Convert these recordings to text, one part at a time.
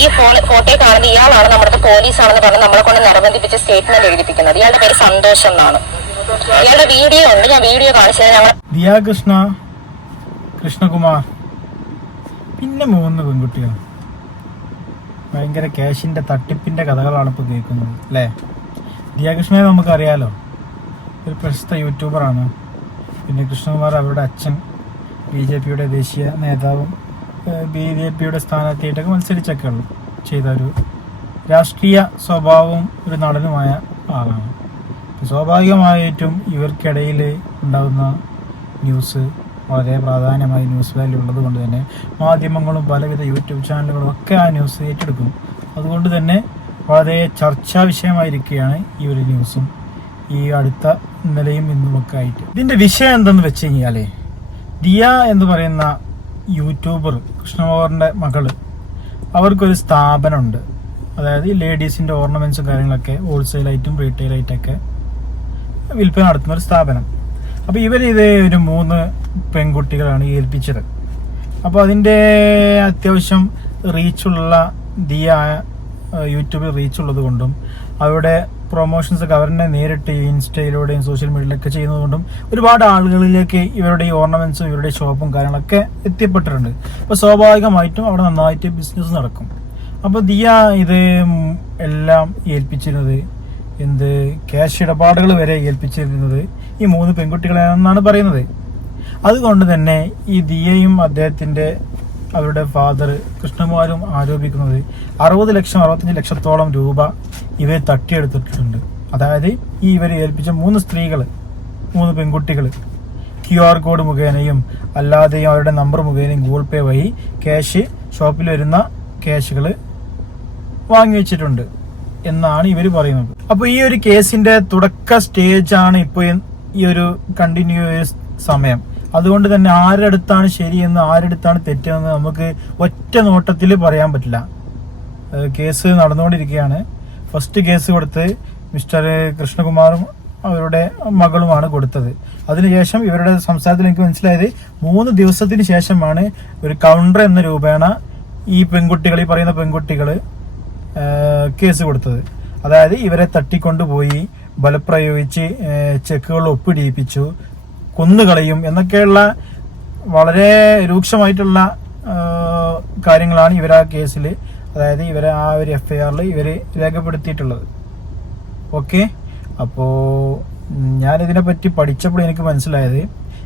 ഈ ഫോട്ടോയിൽ കാണുന്ന ഇയാളാണ് നമ്മുടെ പോലീസാണെന്ന് പറഞ്ഞ് നമ്മളെ കൊണ്ട് നിർബന്ധിപ്പിച്ച് സ്റ്റേറ്റ്മെന്റ് എഴുതിപ്പിക്കുന്നത്. ഇയാളുടെ പേര് സന്തോഷം എന്നാണ്. ഇയാളുടെ വീഡിയോ ഉണ്ട്, ഞാൻ വീഡിയോ കാണിച്ചത്. ഞങ്ങൾ ദിയ കൃഷ്ണ, കൃഷ്ണകുമാർ, പിന്നെ 3 പെൺകുട്ടികൾ. ഭയങ്കര ക്യാഷിന്റെ തട്ടിപ്പിന്റെ കഥകളാണ് ഇപ്പോൾ കേൾക്കുന്നത് അല്ലേ? ദിയ കൃഷ്ണയെ നമുക്കറിയാലോ, ഒരു പ്രശസ്ത യൂട്യൂബറാണ്. പിന്നെ കൃഷ്ണകുമാർ അവരുടെ അച്ഛൻ BJPയുടെ ദേശീയ നേതാവും BJPയുടെ സ്ഥാനാർത്ഥിയായിട്ടൊക്കെ മത്സരിച്ചൊക്കെ ചെയ്ത ഒരു രാഷ്ട്രീയ സ്വഭാവവും ഒരു നടനുമായ ആളാണ്. സ്വാഭാവികമായിട്ടും ഇവർക്കിടയിൽ ഉണ്ടാകുന്ന ന്യൂസ് വളരെ പ്രാധാന്യമായി ന്യൂസ് വാല്യൂ ഉള്ളത് കൊണ്ട് തന്നെ മാധ്യമങ്ങളും പലവിധ യൂട്യൂബ് ചാനലുകളും ഒക്കെ ആ ന്യൂസ് ഏറ്റെടുക്കും. അതുകൊണ്ട് തന്നെ വളരെ ചർച്ചാ വിഷയമായിരിക്കുകയാണ് ഈ ഒരു ന്യൂസും ഈ അടുത്ത ഇന്നലെയും ഇന്നുമൊക്കെ ആയിട്ട്. ഇതിൻ്റെ വിഷയം എന്തെന്ന് വെച്ച് കഴിഞ്ഞാൽ, ദിയ എന്ന് പറയുന്ന യൂട്യൂബർ കൃഷ്ണകുമാറിൻ്റെ മകള്, അവർക്കൊരു സ്ഥാപനമുണ്ട്. അതായത് ഈ ലേഡീസിൻ്റെ ഓർണമെൻറ്റ്സും കാര്യങ്ങളൊക്കെ ഹോൾസെയിലായിട്ടും റീറ്റെയിലായിട്ടൊക്കെ വിൽപ്പന നടത്തുന്ന ഒരു സ്ഥാപനം. അപ്പോൾ ഇവരിത് ഒരു 3 പെൺകുട്ടികളാണ് ഏൽപ്പിച്ചത്. അപ്പോൾ അതിൻ്റെ അത്യാവശ്യം റീച്ചുള്ള ദിയ യൂട്യൂബിൽ റീച്ചുള്ളത് കൊണ്ടും അവരുടെ പ്രൊമോഷൻസ് ഒക്കെ അവരുടെ നേരിട്ട് ഇൻസ്റ്റയിലൂടെയും സോഷ്യൽ മീഡിയയിലൊക്കെ ചെയ്യുന്നത് കൊണ്ടും ഒരുപാട് ആളുകളിലേക്ക് ഇവരുടെ ഈ ഓർണമെൻറ്റ്സും ഇവരുടെ ഷോപ്പും കാര്യങ്ങളൊക്കെ എത്തിപ്പെട്ടിട്ടുണ്ട്. അപ്പോൾ സ്വാഭാവികമായിട്ടും അവിടെ നന്നായിട്ട് ബിസിനസ് നടക്കും. അപ്പോൾ ദിയ ഇത് എല്ലാം ഏൽപ്പിച്ചിരുന്നത് ക്യാഷ് ഇടപാടുകൾ വരെ ഏൽപ്പിച്ചിരുന്നത് ഈ 3 പെൺകുട്ടികളെന്നാണ് പറയുന്നത്. അതുകൊണ്ട് തന്നെ ഈ ദിയയും അവരുടെ ഫാദർ കൃഷ്ണകുമാരും ആരോപിക്കുന്നത് 65 ലക്ഷത്തോളം രൂപ ഇവർ തട്ടിയെടുത്തിട്ടുണ്ട്. അതായത് ഈ ഇവർ ഏൽപ്പിച്ച 3 പെൺകുട്ടികൾ QR കോഡ് മുഖേനയും അല്ലാതെയും അവരുടെ നമ്പർ മുഖേനയും ഗൂഗിൾ പേ വഴി ക്യാഷ് ഷോപ്പിൽ വരുന്ന ക്യാഷുകൾ വാങ്ങി വെച്ചിട്ടുണ്ട് എന്നാണ് ഇവർ പറയുന്നത്. അപ്പോൾ ഈ ഒരു കേസിന്റെ തുടക്ക സ്റ്റേജാണ് ഇപ്പോൾ ഈ ഒരു കണ്ടിന്യൂസ് സമയം. അതുകൊണ്ട് തന്നെ ആരുടെ അടുത്താണ് ശരിയെന്ന് ആരുടെ അടുത്താണ് തെറ്റെന്ന് നമുക്ക് ഒറ്റ നോട്ടത്തിൽ പറയാൻ പറ്റില്ല. കേസ് നടന്നുകൊണ്ടിരിക്കുകയാണ്. ഫസ്റ്റ് കേസ് കൊടുത്ത് മിസ്റ്റർ കൃഷ്ണകുമാറും അവരുടെ മകളുമാണ് കൊടുത്തത്. അതിനുശേഷം ഇവരുടെ സംസാരത്തിൽ എനിക്ക് മനസ്സിലായത് 3 ദിവസത്തിന് ശേഷമാണ് ഒരു കൗണ്ടർ എന്ന രൂപേണ ഈ പറയുന്ന പെൺകുട്ടികൾ കേസ് കൊടുത്തത്. അതായത് ഇവരെ തട്ടിക്കൊണ്ടുപോയി ബലപ്രയോഗിച്ച് ചെക്കുകൾ ഒപ്പിടിയിപ്പിച്ചു, കൊന്നുകളയും എന്നൊക്കെയുള്ള വളരെ രൂക്ഷമായിട്ടുള്ള കാര്യങ്ങളാണ് ഇവർ ആ കേസിൽ, അതായത് ഇവരെ ആ ഒരു FIRൽ ഇവർ രേഖപ്പെടുത്തിയിട്ടുള്ളത്. ഓക്കെ, അപ്പോൾ ഞാനിതിനെ പറ്റി പഠിച്ചപ്പോൾ എനിക്ക് മനസ്സിലായത്,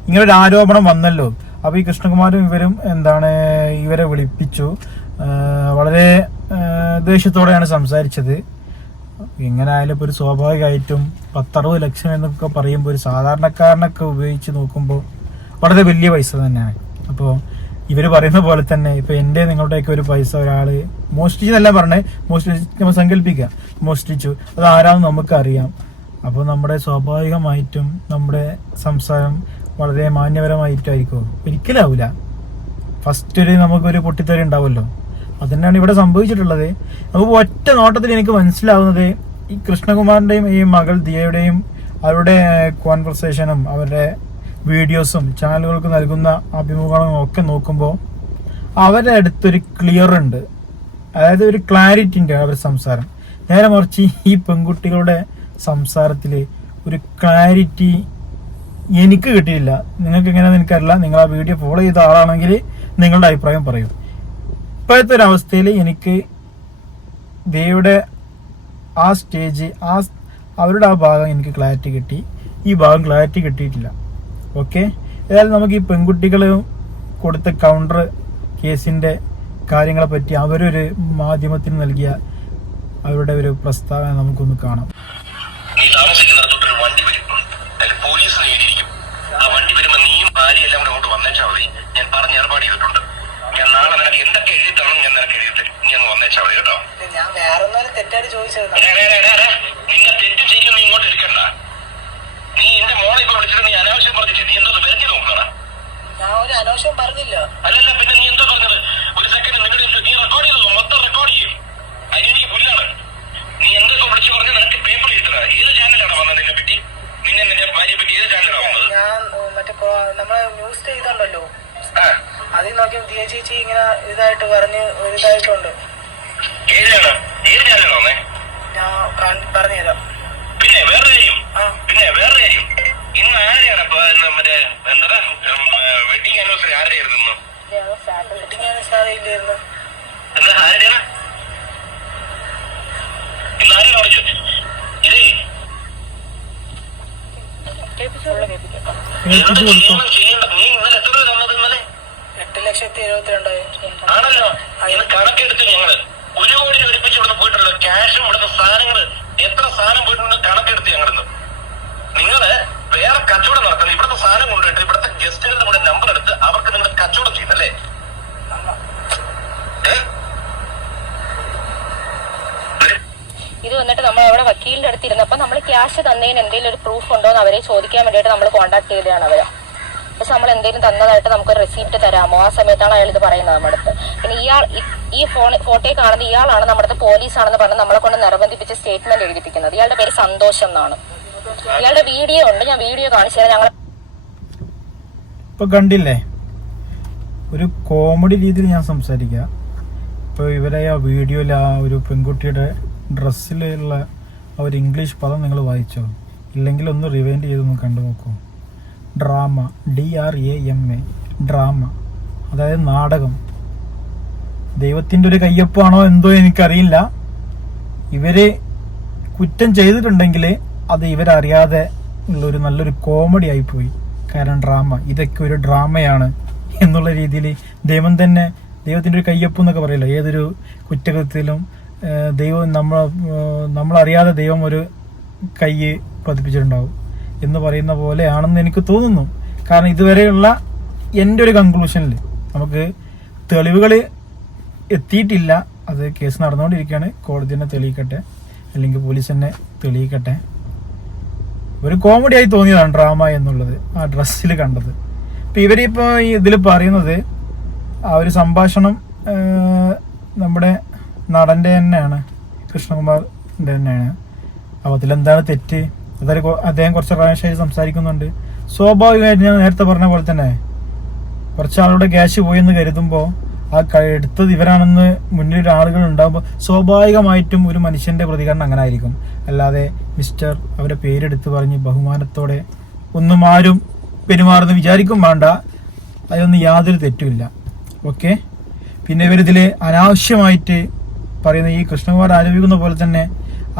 ഇങ്ങനൊരു ആരോപണം വന്നല്ലോ, അപ്പോൾ ഈ കൃഷ്ണകുമാരും ഇവരും ഇവരെ വിളിപ്പിച്ചു. വളരെ ദേഷ്യത്തോടെയാണ് സംസാരിച്ചത്. എങ്ങനെ ആയാലും ഇപ്പോൾ ഒരു സ്വാഭാവികമായിട്ടും 10-60 ലക്ഷം എന്നൊക്കെ പറയുമ്പോൾ ഒരു സാധാരണക്കാരനൊക്കെ ഉപയോഗിച്ച് നോക്കുമ്പോൾ വളരെ വലിയ പൈസ തന്നെയാണ്. അപ്പോൾ ഇവർ പറയുന്ന പോലെ തന്നെ ഇപ്പോൾ എൻ്റെ നിങ്ങളുടെയൊക്കെ ഒരു പൈസ ഒരാൾ മോഷ്ടിച്ചെന്നല്ല പറഞ്ഞേ, നമ്മൾ സങ്കല്പിക്കുക, മോഷ്ടിച്ചു, അത് ആരാണെന്ന് നമുക്കറിയാം. അപ്പോൾ നമ്മുടെ സ്വാഭാവികമായിട്ടും നമ്മുടെ സംസാരം വളരെ മാന്യപരമായിട്ടായിരിക്കും, ഒരിക്കലാവില്ല. ഫസ്റ്റ് നമുക്കൊരു പൊട്ടിത്തെറി ഉണ്ടാവുമല്ലോ, അതുതന്നെയാണ് ഇവിടെ സംഭവിച്ചിട്ടുള്ളത്. അപ്പോൾ ഒറ്റ നോട്ടത്തിൽ എനിക്ക് മനസ്സിലാവുന്നത് ഈ കൃഷ്ണകുമാറിൻ്റെയും ഈ മകൾ ദിയയുടെയും അവരുടെ കോൺവെർസേഷനും അവരുടെ വീഡിയോസും ചാനലുകൾക്ക് നൽകുന്ന അഭിമുഖങ്ങളും ഒക്കെ നോക്കുമ്പോൾ അവരുടെ അടുത്തൊരു ക്ലിയർ ഉണ്ട്, അതായത് ഒരു ക്ലാരിറ്റി ഉണ്ട് അവരുടെ സംസാരം. നേരെ മറിച്ച് ഈ പെൺകുട്ടികളുടെ സംസാരത്തിൽ ഒരു ക്ലാരിറ്റി എനിക്ക് കിട്ടിയില്ല. നിങ്ങൾക്ക് എങ്ങനെയാണെന്ന് എനിക്കറിയില്ല. നിങ്ങൾ ആ വീഡിയോ ഫോളോ ചെയ്ത ആളാണെങ്കിൽ നിങ്ങളുടെ അഭിപ്രായം പറയൂ. ഇപ്പോഴത്തെ ഒരു അവസ്ഥയിൽ എനിക്ക് ദിയയുടെ ആ സ്റ്റേജ്, അവരുടെ ആ ഭാഗം എനിക്ക് ക്ലാരിറ്റി കിട്ടി, ഈ ഭാഗം ക്ലാരിറ്റി കിട്ടിയിട്ടില്ല. ഓക്കെ, ഏതായാലും നമുക്ക് ഈ പെൺകുട്ടികൾ കൊടുത്ത കൗണ്ടർ കേസിൻ്റെ കാര്യങ്ങളെ പറ്റി അവരൊരു മാധ്യമത്തിന് നൽകിയ അവരുടെ ഒരു പ്രസ്താവന നമുക്കൊന്ന് കാണാം. ഞാൻ പറഞ്ഞ് ഏർപ്പാട് ചെയ്തിട്ടുണ്ട്. ഞാൻ നാളെ നിനക്ക് എന്തൊക്കെ എഴുതി തരണം ഞാൻ നിനക്ക് എഴുതി തരും. നീ അങ്ങ് വന്നേച്ചാ മതി കേട്ടോ. ഞാൻ വേറെ തെറ്റായിട്ട് ചോദിച്ചത്. നിന്റെ തെറ്റും ശരിയൊന്നും നീ ഇങ്ങോട്ട് എടുക്കണ്ട. നീ എന്റെ മോളെ ഇപ്പൊ വിളിച്ചിട്ട് നീ അനാവശ്യം പറഞ്ഞില്ലേ? നീ എന്തോ വിരഞ്ഞു നോക്കണം. ഞാൻ ഒരു അനാവശ്യം പറഞ്ഞില്ല. അല്ലല്ല, പിന്നെ നീ എന്തോ പറഞ്ഞത്? ഒരു സെക്കൻഡ് നീ റെക്കോർഡ് ചെയ്തോ? മൊത്തം റെക്കോർഡ് ചെയ്യും. അതിനെനിക്ക് പുല്ലാണ്. നീ എന്തൊക്കെ വിളിച്ചു പറഞ്ഞ് നിനക്ക് പേപ്പർ ചെയ്തത്? ഏത് ചാനലാണ് വന്നത് നിന്നെ പറ്റി? നിന്റെ ഭാര്യയെ പറ്റി ഏത് ചാനലാണ് വന്നത്? ഞാൻ മറ്റേ നമ്മളെ ന്യൂസ് ചെയ്തുണ്ടല്ലോ, അതിൽ നോക്കി ദിയ ചേച്ചി ഇങ്ങനെ ഇതായിട്ട് പറഞ്ഞ് ഇതായിട്ടുണ്ട്. ഏൽപ്പിച്ചു കൊടുത്തു. ചെയ്യേണ്ടത് നീ ഇന്നലെ എത്ര രൂപ തന്നത്? ഇന്നലെ 8,72,000 ആണല്ലോ. ഇത് കണക്കെടുത്ത് ഞങ്ങള് 1 കോടി ഒരുമിച്ച് ഇവിടെ പോയിട്ടുള്ള ക്യാഷും ഇവിടുത്തെ സാധനങ്ങൾ എത്ര സാധനം പോയിട്ടുണ്ട് കണക്കെടുത്ത് ഞങ്ങളിന്ന്. നിങ്ങള് വേറെ കച്ചവടം നടത്തുന്നത് ഇവിടുത്തെ സാധനം കൊണ്ടുപോയിട്ട് ഇവിടുത്തെ ഗസ്റ്റുകളുടെ കൂടെ നമ്പർ എടുത്ത് അവർക്ക് നിങ്ങൾ കച്ചവടം ചെയ്യുന്നല്ലേ? ഇത് വന്നിട്ട് നമ്മൾ അവിടെ വക്കീലിന്റെ അടുത്ത് ഇരുന്നപ്പോൾ നമ്മൾ ക്യാഷ് തന്നതിന് എന്തെങ്കിലും ഒരു പ്രൂഫ് ഉണ്ടോ എന്ന് അവരെ ചോദിക്കാൻ വേണ്ടിയിട്ട് നമ്മൾ കോൺടാക്ട് ചെയ്തതാണ് അവരെ. പക്ഷെ നമ്മൾ എന്തെങ്കിലും തന്നതായിട്ട് നമുക്ക് റെസിപ്റ്റ് തരാമോ? ആ സമയത്താണ് അയാൾ ഇത് പറയുന്നത് നമ്മുടെ അടുത്ത്. പിന്നെ ഈ ഫോട്ടോയിൽ കാണുന്ന ഇയാളാണ് നമ്മുടെ അടുത്ത് പോലീസാണെന്ന് പറഞ്ഞ് നമ്മളെ കൊണ്ട് നിർബന്ധിപ്പിച്ച് സ്റ്റേറ്റ്മെന്റ് എഴുതിപ്പിക്കുന്നത്. ഇയാളുടെ പേര് സന്തോഷം എന്നാണ്. ഇയാളുടെ വീഡിയോ ഉണ്ട്, ഞാൻ വീഡിയോ കാണിച്ചു തരാം. ഞങ്ങൾ ഇപ്പൊ കണ്ടില്ലേ, ഒരു കോമഡി രീതിയിൽ ഞാൻ സംസാരിക്കുക. ഇപ്പോൾ ഇവരെ ആ വീഡിയോയിൽ ആ ഒരു പെൺകുട്ടിയുടെ ഡ്രസ്സിലുള്ള ആ ഒരു ഇംഗ്ലീഷ് പദം നിങ്ങൾ വായിച്ചോ? ഇല്ലെങ്കിൽ ഒന്ന് റിവൈൻഡ് ചെയ്തൊന്ന് കണ്ടു നോക്കൂ. ഡ്രാമ, DRAMA, ഡ്രാമ, അതായത് നാടകം. ദൈവത്തിൻ്റെ ഒരു കയ്യൊപ്പാണോ എന്തോ എനിക്കറിയില്ല. ഇവര് കുറ്റം ചെയ്തിട്ടുണ്ടെങ്കിൽ അത് ഇവരറിയാതെ ഉള്ളൊരു നല്ലൊരു കോമഡി ആയിപ്പോയി. കാരണം ഡ്രാമ, ഇതൊക്കെ ഒരു ഡ്രാമയാണ് എന്നുള്ള രീതിയിൽ ദൈവത്തിൻ്റെ ഒരു കയ്യൊപ്പ് എന്നൊക്കെ പറയില്ല. ഏതൊരു കുറ്റകൃത്യത്തിലും ദൈവം നമ്മളറിയാതെ ദൈവം ഒരു കൈ പതിപ്പിച്ചിട്ടുണ്ടാവും എന്ന് പറയുന്ന പോലെയാണെന്ന് എനിക്ക് തോന്നുന്നു. കാരണം ഇതുവരെയുള്ള എൻ്റെ ഒരു കൺക്ലൂഷനിൽ നമുക്ക് തെളിവുകൾ എത്തിയിട്ടില്ല. അത് കേസ് നടന്നുകൊണ്ടിരിക്കുകയാണ്. കോടതി തന്നെ തെളിയിക്കട്ടെ, അല്ലെങ്കിൽ പോലീസ് തന്നെ തെളിയിക്കട്ടെ. ഒരു കോമഡി ആയി തോന്നിയതാണ് ഡ്രാമ എന്നുള്ളത് ആ ഡ്രസ്സിൽ കണ്ടത്. ഇപ്പം ഇവരിപ്പോൾ ഇതിൽ പറയുന്നത് ആ ഒരു സംഭാഷണം നമ്മുടെ നടൻ്റെ തന്നെയാണ്, കൃഷ്ണകുമാറിൻ്റെ തന്നെയാണ്. അപ്പോൾ അതിലെന്താണ് തെറ്റ്? അതായത് അദ്ദേഹം കുറച്ച് പ്രാവശ്യമായി സംസാരിക്കുന്നുണ്ട്. സ്വാഭാവികമായിട്ട് ഞാൻ നേരത്തെ പറഞ്ഞ പോലെ തന്നെ കുറച്ച് ആളുടെ ക്യാഷ് പോയെന്ന് കരുതുമ്പോൾ ആ എടുത്തത് ഇവരാണെന്ന് മുന്നിൽ ആളുകൾ ഉണ്ടാകുമ്പോൾ സ്വാഭാവികമായിട്ടും ഒരു മനുഷ്യന്റെ പ്രതികരണം അങ്ങനെ ആയിരിക്കും. അല്ലാതെ മിസ്റ്റർ അവരെ പേരെടുത്ത് പറഞ്ഞ് ബഹുമാനത്തോടെ ഒന്നും ആരും പെരുമാറുന്ന വിചാരിക്കും വേണ്ട. അതൊന്നും യാതൊരു തെറ്റുമില്ല. ഓക്കെ. പിന്നെ ഇവരിതിൽ അനാവശ്യമായിട്ട് പറയുന്ന ഈ കൃഷ്ണകുമാർ ആരോപിക്കുന്ന പോലെ തന്നെ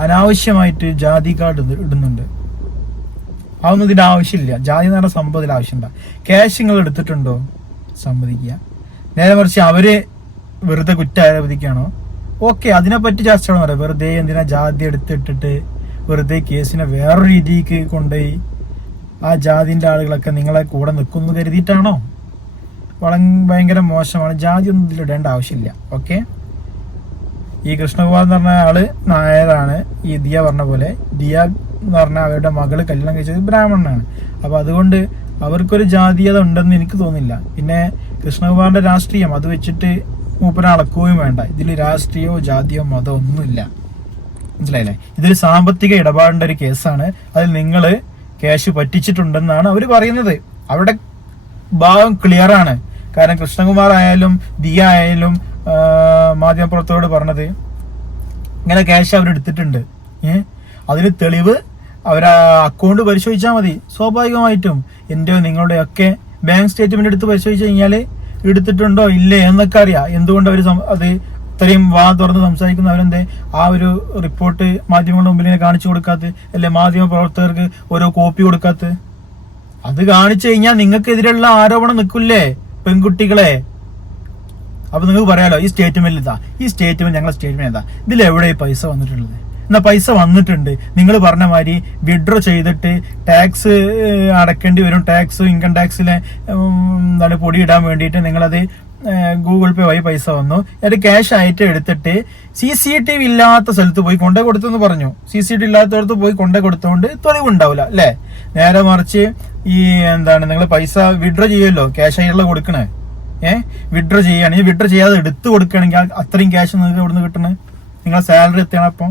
അനാവശ്യമായിട്ട് ജാതി കാർഡ് ഇടുന്നുണ്ട്. അതൊന്നും ഇതിന്റെ ആവശ്യമില്ല. ജാതി എന്ന് പറഞ്ഞ സംഭവത്തിൽ ആവശ്യമില്ല. ക്യാഷ് നിങ്ങൾ എടുത്തിട്ടുണ്ടോ? സമ്മതിക്കുക. നേരെ മറിച്ച് അവര് വെറുതെ കുറ്റം ആരോപിക്കുകയാണോ? ഓക്കെ, അതിനെപ്പറ്റി ചർച്ച ചെയ്യണം. പറയാം വെറുതെ എന്തിനാ ജാതി എടുത്തിട്ടിട്ട് വെറുതെ കേസിനെ വേറൊരു രീതിക്ക് കൊണ്ടുപോയി ആ ജാതിന്റെ ആളുകളൊക്കെ നിങ്ങളെ കൂടെ നിൽക്കുന്നു കരുതിയിട്ടാണോ? ഭയങ്കര മോശമാണ്. ജാതി ഒന്നും ഇതിലിടേണ്ട ആവശ്യമില്ല. ഓക്കെ. ഈ കൃഷ്ണകുമാർ എന്ന് പറഞ്ഞ ആള് നായരാണ്. ഈ ദിയ പറഞ്ഞ പോലെ ദിയ എന്ന് പറഞ്ഞ അവരുടെ മകള് കല്യാണം കഴിച്ചത് ബ്രാഹ്മണനാണ്. അപ്പൊ അതുകൊണ്ട് അവർക്കൊരു ജാതീയത ഉണ്ടെന്ന് എനിക്ക് തോന്നുന്നില്ല. പിന്നെ കൃഷ്ണകുമാറിന്റെ രാഷ്ട്രീയം അത് വെച്ചിട്ട് മൂപ്പനെ അളക്കുകയും വേണ്ട. ഇതിൽ രാഷ്ട്രീയമോ ജാതിയോ മതമോ ഒന്നുമില്ല. മനസ്സിലായില്ലേ? ഇതൊരു സാമ്പത്തിക ഇടപാടിന്റെ ഒരു കേസാണ്. അതിൽ നിങ്ങൾ ക്യാഷ് പറ്റിച്ചിട്ടുണ്ടെന്നാണ് അവർ പറയുന്നത്. അവരുടെ ഭാഗം ക്ലിയർ ആണ്. കാരണം കൃഷ്ണകുമാർ ആയാലും ദിയ ആയാലും മാധ്യമപ്രവർത്തകരോട് പറഞ്ഞത് ഇങ്ങനെ ക്യാഷ് അവരെടുത്തിട്ടുണ്ട്. അതിന് തെളിവ് അവരാ അക്കൗണ്ട് പരിശോധിച്ചാൽ മതി. സ്വാഭാവികമായിട്ടും എന്റെയോ നിങ്ങളുടെ ഒക്കെ ബാങ്ക് സ്റ്റേറ്റ്മെന്റ് എടുത്ത് പരിശോധിച്ചു കഴിഞ്ഞാൽ എടുത്തിട്ടുണ്ടോ ഇല്ലേ എന്നൊക്കെ അറിയാം. എന്തുകൊണ്ട് അവർ അത് ഇത്രയും തുറന്ന് സംസാരിക്കുന്ന അവരെന്തേ ആ ഒരു റിപ്പോർട്ട് മാധ്യമങ്ങളുടെ മുമ്പിൽ കാണിച്ചു കൊടുക്കാത്ത? അല്ലെ മാധ്യമ പ്രവർത്തകർക്ക് ഓരോ കോപ്പി കൊടുക്കാത്ത? അത് കാണിച്ചു കഴിഞ്ഞാൽ നിങ്ങൾക്കെതിരെയുള്ള ആരോപണം നിൽക്കില്ലേ പെൺകുട്ടികളെ? അപ്പൊ നിങ്ങൾക്ക് പറയാലോ ഈ സ്റ്റേറ്റ്മെന്റിൽ ഇതാ, ഈ സ്റ്റേറ്റ്മെന്റ് ഞങ്ങളുടെ സ്റ്റേറ്റ്മെന്റ് എന്താ, ഇതിൽ എവിടെ പൈസ വന്നിട്ടുള്ളത്? എന്നാ പൈസ വന്നിട്ടുണ്ട്, നിങ്ങൾ പറഞ്ഞ മാതിരി വിഡ്രോ ചെയ്തിട്ട് ടാക്സ് അടക്കേണ്ടി വരും. ടാക്സ് ഇൻകം ടാക്സിലെ എന്താണ് പൊടിയിടാൻ വേണ്ടിയിട്ട് നിങ്ങളത് ഗൂഗിൾ പേ വഴി പൈസ വന്നു. അത് ക്യാഷ് ആയിട്ട് എടുത്തിട്ട് CCTV ഇല്ലാത്ത സ്ഥലത്ത് പോയി കൊണ്ടേ കൊടുത്തെന്ന് പറഞ്ഞു. CCTV ഇല്ലാത്തടത്ത് പോയി കൊണ്ടേ കൊടുത്തോണ്ട് തെളിവുണ്ടാവില്ല അല്ലെ? നേരെ മറിച്ച് ഈ എന്താണ് നിങ്ങൾ പൈസ വിഡ്രോ ചെയ്യുമല്ലോ, ക്യാഷ് ആയിട്ടുള്ള കൊടുക്കണേ. വിഡ്രോ ചെയ്യുകയാണെങ്കിൽ വിഡ്രോ ചെയ്യാതെ എടുത്തു കൊടുക്കുകയാണെങ്കിൽ അത്രയും ക്യാഷ് നിങ്ങൾക്ക് എവിടെ നിന്ന് കിട്ടണേ? നിങ്ങളെ സാലറി എത്തിയാണ്.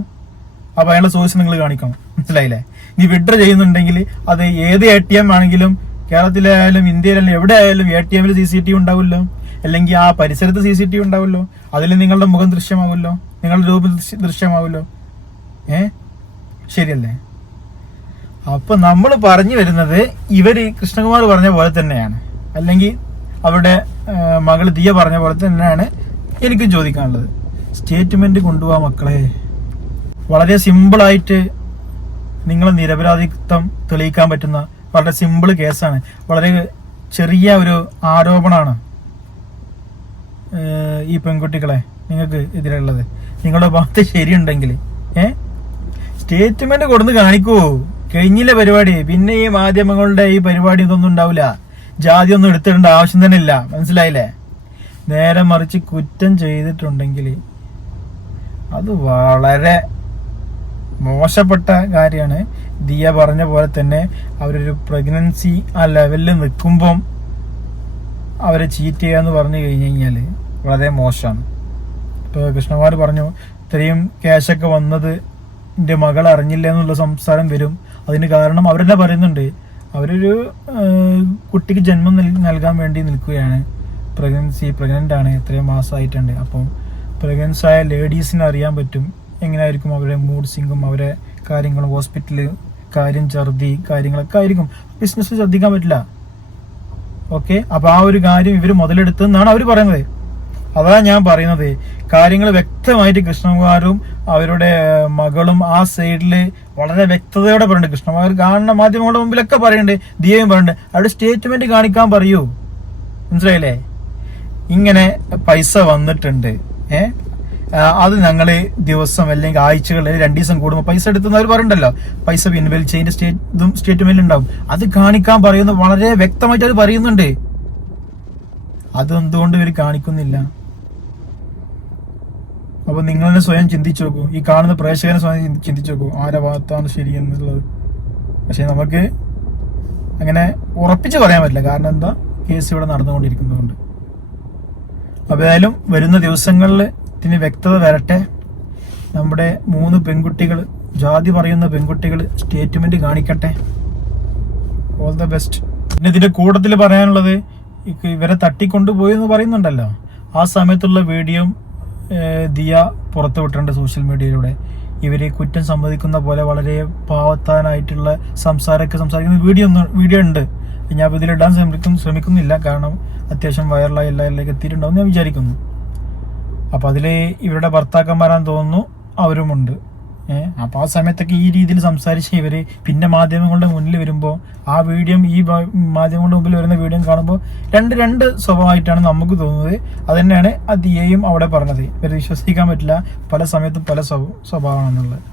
അപ്പൊ അതിനുള്ള സോഴ്സ് നിങ്ങൾ കാണിക്കണം. മനസ്സിലായില്ലേ? നീ വിഡ്രോ ചെയ്യുന്നുണ്ടെങ്കിൽ അത് ഏത് ATM ആണെങ്കിലും കേരളത്തിലായാലും ഇന്ത്യയിലായാലും എവിടെ ആയാലും ATM CCTV ഉണ്ടാവുമല്ലോ, അല്ലെങ്കിൽ ആ പരിസരത്ത് CCTV ഉണ്ടാവുമല്ലോ. അതിൽ നിങ്ങളുടെ മുഖം ദൃശ്യമാവുമല്ലോ, നിങ്ങളുടെ രൂപം ദൃശ്യമാവുമല്ലോ. ശരിയല്ലേ? അപ്പൊ നമ്മൾ പറഞ്ഞു വരുന്നത് ഇവര് കൃഷ്ണകുമാർ പറഞ്ഞ പോലെ തന്നെയാണ്, അല്ലെങ്കിൽ അവരുടെ മകള് ദിയ പറഞ്ഞ പോലെ തന്നെയാണ് എനിക്കും ചോദിക്കാനുള്ളത്. സ്റ്റേറ്റ്മെന്റ് കൊണ്ടുപോവാ മക്കളെ. വളരെ സിമ്പിളായിട്ട് നിങ്ങളെ നിരപരാധിത്വം തെളിയിക്കാൻ പറ്റുന്ന വളരെ സിമ്പിൾ കേസാണ്, വളരെ ചെറിയ ഒരു ആരോപണമാണ് ഈ പെൺകുട്ടികളെ നിങ്ങൾക്ക് എതിരുള്ളത്. നിങ്ങളുടെ ഭാഗത്ത് ശരിയുണ്ടെങ്കിൽ സ്റ്റേറ്റ്മെന്റ് കൊടുന്ന് കാണിക്കൂ. കഴിഞ്ഞില്ല പരിപാടി. പിന്നെ ഈ മാധ്യമങ്ങളുടെ ഈ പരിപാടി ഇതൊന്നും ഉണ്ടാവില്ല. ജാതി ഒന്നും എടുത്തിടേണ്ട ആവശ്യം തന്നെ ഇല്ല. മനസ്സിലായില്ലേ? നേരെ മറിച്ച് കുറ്റം ചെയ്തിട്ടുണ്ടെങ്കിൽ അത് വളരെ മോശപ്പെട്ട കാര്യമാണ്. ദിയ പറഞ്ഞ പോലെ തന്നെ അവരൊരു പ്രഗ്നൻസി ആ ലെവലിൽ നിൽക്കുമ്പം അവരെ ചീറ്റ് ചെയ്യാന്ന് പറഞ്ഞു കഴിഞ്ഞു കഴിഞ്ഞാൽ വളരെ മോശമാണ്. ഇപ്പോൾ കൃഷ്ണകുമാർ പറഞ്ഞു ഇത്രയും ക്യാഷൊക്കെ വന്നത് എൻ്റെ മകൾ അറിഞ്ഞില്ല എന്നുള്ള സംസാരം വരും. അതിന് കാരണം അവരെന്നെ പറയുന്നുണ്ട്, അവരൊരു കുട്ടിക്ക് ജന്മം നൽകാൻ വേണ്ടി നിൽക്കുകയാണ്. പ്രഗ്നൻ്റ് ആണ്, എത്രയും മാസമായിട്ടുണ്ട്. അപ്പം പ്രഗ്നൻസ് ആയ ലേഡീസിന് അറിയാൻ പറ്റും എങ്ങനെയായിരിക്കും അവരുടെ മൂഡ് സിങ്കും അവരെ കാര്യങ്ങളും, ഹോസ്പിറ്റല് കാര്യം, ഛർദി കാര്യങ്ങളൊക്കെ ആയിരിക്കും. ബിസിനസ് ശ്രദ്ധിക്കാൻ പറ്റില്ല. ഓക്കെ, അപ്പൊ ആ ഒരു കാര്യം ഇവർ മുതലെടുത്തെന്നാണ് അവർ പറയുന്നത്. അതാ ഞാൻ പറയുന്നത്, കാര്യങ്ങൾ വ്യക്തമായിട്ട് കൃഷ്ണകുമാരും അവരുടെ മകളും ആ സൈഡിൽ വളരെ വ്യക്തതയോടെ പറയുന്നുണ്ട്. കൃഷ്ണകുമാർ കാണുന്ന മാധ്യമങ്ങളുടെ മുമ്പിലൊക്കെ പറയുന്നുണ്ട്, ദിയയും പറയുന്നുണ്ട്, അവിടെ സ്റ്റേറ്റ്മെന്റ് കാണിക്കാൻ പറയൂ. മനസ്സിലായില്ലേ? ഇങ്ങനെ പൈസ വന്നിട്ടുണ്ട്, അത് ഞങ്ങള് ദിവസം അല്ലെങ്കിൽ ആഴ്ചകൾ 2 ദിവസം കൂടുമ്പോൾ പൈസ എടുത്തുന്നവർ പറയണ്ടല്ലോ, പൈസ പിൻവലിച്ചതിന്റെ സ്റ്റേറ്റ്മെന്റ് ഉണ്ടാവും. അത് കാണിക്കാൻ പറയുന്നത് വളരെ വ്യക്തമായിട്ട് അവർ പറയുന്നുണ്ട്. അതെന്തുകൊണ്ട് ഇവർ കാണിക്കുന്നില്ല? അപ്പൊ നിങ്ങൾ തന്നെ സ്വയം ചിന്തിച്ചു നോക്കൂ, ഈ കാണുന്ന പ്രേക്ഷകനെ സ്വയം ചിന്തിച്ചു നോക്കൂ, ആരുടെ ഭാഗത്താണ് ശരി എന്നുള്ളത്. പക്ഷെ നമുക്ക് അങ്ങനെ ഉറപ്പിച്ച് പറയാൻ പറ്റില്ല. കാരണം എന്താ, കേസ് ഇവിടെ നടന്നുകൊണ്ടിരിക്കുന്നതുകൊണ്ട്. അപ്പൊ ഏതായാലും വരുന്ന ദിവസങ്ങളിൽ ഇതിന് വ്യക്തത വരട്ടെ. നമ്മുടെ 3 പെൺകുട്ടികൾ, ജാതി പറയുന്ന പെൺകുട്ടികൾ സ്റ്റേറ്റ്മെന്റ് കാണിക്കട്ടെ. All the best. പിന്നെ ഇതിന്റെ കൂട്ടത്തിൽ പറയാനുള്ളത്, ഇവരെ തട്ടിക്കൊണ്ടുപോയി എന്ന് പറയുന്നുണ്ടല്ലോ, ആ സമയത്തുള്ള വീഡിയോ ദിയ പുറത്തു വിട്ടിട്ടുണ്ട് സോഷ്യൽ മീഡിയയിലൂടെ. ഇവര് കുറ്റം സമ്മതിക്കുന്ന പോലെ വളരെ പാവത്താനായിട്ടുള്ള സംസാരിക്കുന്ന വീഡിയോ ഉണ്ട്. ഞാൻ ഇതിലിടാൻ ശ്രമിക്കുന്നില്ല, കാരണം അത്യാവശ്യം വൈറലായി എല്ലാവരിലേക്ക് എത്തിയിട്ടുണ്ടാവും ഞാൻ വിചാരിക്കുന്നു. അപ്പൊ അതില് ഇവരുടെ ഭർത്താക്കന്മാരാന്ന് തോന്നുന്നു, അവരുമുണ്ട്. അപ്പൊ ആ സമയത്തൊക്കെ ഈ രീതിയിൽ സംസാരിച്ച ഇവര് പിന്നെ മാധ്യമങ്ങളുടെ മുന്നിൽ വരുമ്പോൾ ആ വീഡിയോ ഈ മാധ്യമങ്ങളുടെ മുമ്പിൽ വരുന്ന വീഡിയോ കാണുമ്പോൾ രണ്ട് സ്വഭാവമായിട്ടാണ് നമുക്ക് തോന്നുന്നത്. അത് തന്നെയാണ് ആ ദിയയും അവിടെ പറഞ്ഞത്. ഇവരെ വിശ്വസിക്കാൻ പറ്റില്ല, പല സമയത്തും പല സ്വഭാവമാണെന്നുള്ളത്.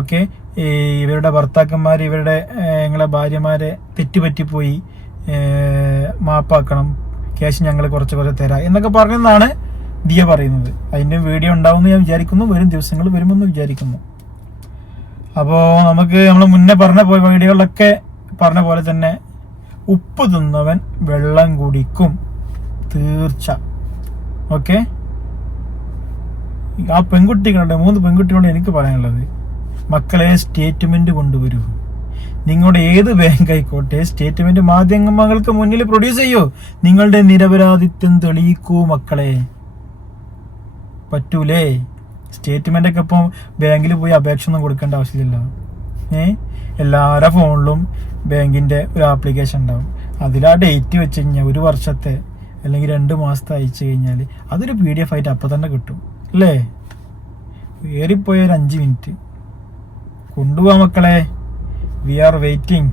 ഓക്കെ, ഇവരുടെ ഭർത്താക്കന്മാർ ഇവരുടെ ഞങ്ങളെ ഭാര്യമാരെ തെറ്റുപറ്റിപ്പോയി, മാപ്പാക്കണം, ക്യാഷ് ഞങ്ങൾ കുറച്ച് തരാം എന്നൊക്കെ പറഞ്ഞെന്നാണ് ദിയ പറയുന്നത്. അതിന്റെ വീഡിയോ ഉണ്ടാവുമെന്ന് ഞാൻ വിചാരിക്കുന്നു, വരും ദിവസങ്ങൾ വരുമെന്ന് വിചാരിക്കുന്നു. അപ്പോ നമുക്ക് നമ്മൾ മുന്നേ പറഞ്ഞ വീഡിയോകളിലൊക്കെ പറഞ്ഞ പോലെ തന്നെ ഉപ്പ് തിന്നവൻ വെള്ളം കുടിക്കും, തീർച്ച. ഓക്കെ, ആ പെൺകുട്ടികളുടെ 3 പെൺകുട്ടികളോട് എനിക്ക് പറയാനുള്ളത്, മക്കളെ സ്റ്റേറ്റ്മെന്റ് കൊണ്ടുവരൂ. നിങ്ങളുടെ ഏത് ബാങ്ക് ആയിക്കോട്ടെ, സ്റ്റേറ്റ്മെന്റ് മാധ്യമങ്ങൾക്ക് മുന്നിൽ പ്രൊഡ്യൂസ് ചെയ്യൂ. നിങ്ങളുടെ നിരപരാധിത്വം തെളിയിക്കൂ മക്കളെ. പറ്റൂലേ? സ്റ്റേറ്റ്മെന്റ് ഒക്കെ ഇപ്പം ബാങ്കിൽ പോയി അപേക്ഷ ഒന്നും കൊടുക്കേണ്ട ആവശ്യമില്ലല്ലോ. എല്ലാവരുടെ ഫോണിലും ബാങ്കിന്റെ ഒരു ആപ്ലിക്കേഷൻ ഉണ്ടാവും. അതിൽ ആ ഡേറ്റ് വെച്ച് കഴിഞ്ഞാൽ 1 വർഷത്തെ അല്ലെങ്കിൽ 2 മാസത്തെ അയച്ചു കഴിഞ്ഞാൽ അതൊരു PDF ആയിട്ട് അപ്പം തന്നെ കിട്ടും അല്ലേ? ഏറിപ്പോയ ഒരു 5 മിനിറ്റ് കൊണ്ടുപോവാ മക്കളെ. We are waiting.